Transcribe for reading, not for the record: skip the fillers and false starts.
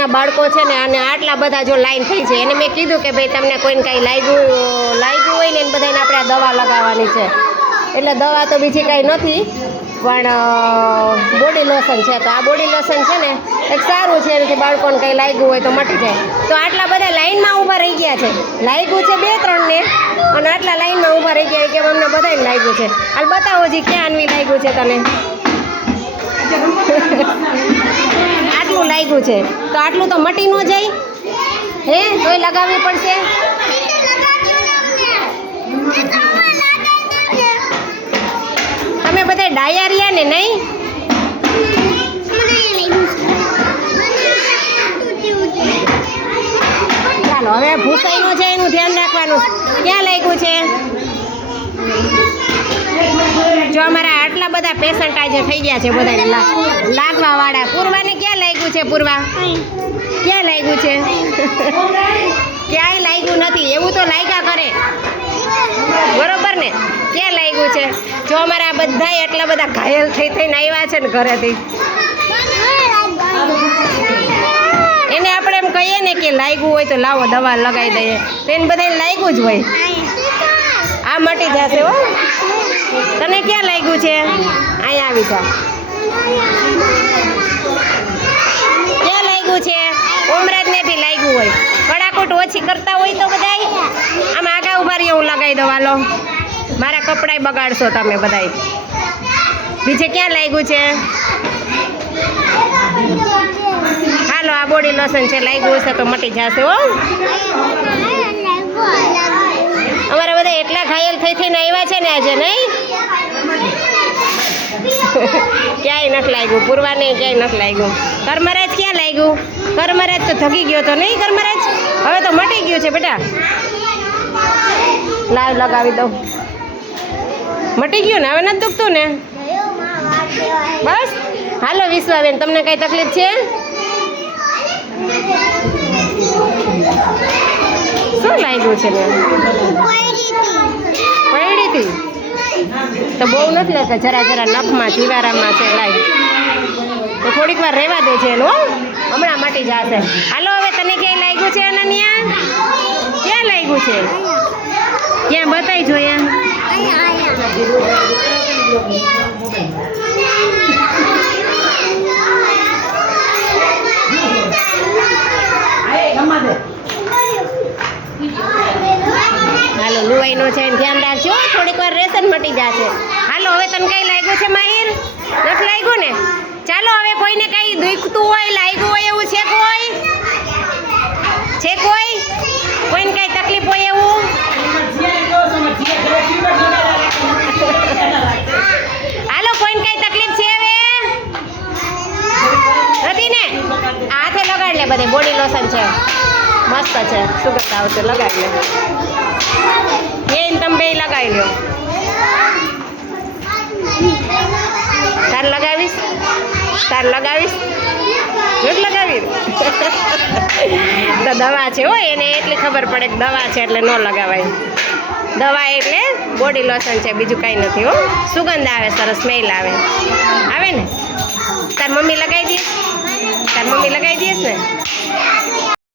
નાના બાળકો છે ને અને આટલા બધા જો લાઈન થઈ છે એને મેં કીધું કે ભાઈ તમને કોઈને કાંઈ લાગ્યું હોય ને એને બધાને આપણે આ દવા લગાવવાની છે. એટલે દવા તો બીજી કાંઈ નથી પણ બોડી લોશન છે. તો આ બોડી લોશન છે ને એક સારું છે એનાથી બાળકોને કંઈ લાગ્યું હોય તો મટી જાય. તો આટલા બધા લાઈનમાં ઊભા રહી ગયા છે. લાગ્યું છે 2-3 ને અને આટલા લાઈનમાં ઊભા રહી ગયા કે અમને બધાને લાગ્યું છે. હાલ બતાવો જી ક્યાં અન્વી લાગ્યું છે તને? આટલું લાગ્યું છે તો આટલું તો મટી ન જાય હે? તોય લગાવવી પડશે. તમે બધા ડાયરિયા ને નહીં? ચાલો હવે ભૂસાઈનું છે એનું ધ્યાન રાખવાનું. ક્યાં લાગ્યું છે? જો અમારા આટલા બધા પેશન્ટ આજે થઈ ગયા છે બધા લાગવા વાળા. પૂર્વાને ક્યાં લાગ્યું છે? પૂર્વા ક્યાં લાગ્યું છે? ક્યાંય લાગ્યું નથી. એવું તો લાગ્યા કરે બરોબર ને? ક્યાં લાગ્યું છે? જો અમારા બધા એટલા બધા ઘાયલ થઈને આવ્યા છે ને ઘરેથી. એને આપણે એમ કહીએ ને કે લાગ્યું હોય તો લાવો દવા લગાવી દઈએ તો એને બધાને લાગ્યું જ હોય. આ મટી જશે હો. તને ક્યાં લાગ્યું છે? અહીંયા આવી જા. ક્યાં લાગ્યું છે? ઓમરાજને બી લાગ્યું હોય. કડાકૂટ ઓછી કરતા હોય તો બધાય આમ આગા ઉભા રહી હું લગાવી દઉં. હાલો મારા કપડાય બગાડશો તમે બધાય. બીજે ક્યાં લાગ્યું છે? હાલો આ બોડી લોશન છે. લાગ્યું હશે તો મટી જશે હો. અમારા બધા એટલા ઘાયલ થઈને આવ્યા છે ને આજે નહીં? ક્યાંય નથી લાગ્યું. પૂર્વાને ક્યાંય નથી લાગ્યું. કરમરાજ ક્યાં લાગ્યું? કરમરાજ તો થકી ગયો તો નહીં? કરમરાજ હવે તો મટી ગયું છે બેટા. લાવ લગાવી દઉં. મટી ગયું ને? હવે નથી દુખતું ને? બસ હાલો વિશ્વાબેન તમને કઈ તકલીફ છે? શું લાગ્યું છે ને? પૈડીથી તો બહુ નથી લાગતા. જરા નખમાં જીવારામાં છે. લાઈ તો થોડીક વાર રહેવા દે છે એનું. હમણાં મટી જશે. હાલો હવે તને ક્યાંય લાગ્યું છે અનન્યા? ક્યાં લાગ્યું છે? ક્યાં બતાવી જોઈએ? હાલો લુવાઈનો છે ધ્યાન રાખજો. થોડીક વાર રેશન મટી જશે. હાલો હવે તને કઈ લાગ્યું છે માહિર? નથી લાગ્યું ને? ચાલો હવે કોઈને કઈ દુખતું હોય લાગ્યું હોય એવું છે? કોઈને કઈ તકલીફ હોય એવું? હાલો કોઈને કઈ તકલીફ છે હવે? નથી ને? હાથે લગાડ લે બધે. બોડી લોશન છે મસ્ત છે. સુગંધ આવશે. લગાવી લે. એને તમે બે લગાવી લો. તાર લગાવીશ નથી લગાવી તો દવા છે હો. એને એટલી ખબર પડે કે દવા છે એટલે ન લગાવાય. દવા એટલે બોડી લોશન છે, બીજું કાંઈ નથી હો. સુગંધ આવે, સરસ સ્મેલ આવે ને. તાર મમ્મી લગાવી દઈશ ને?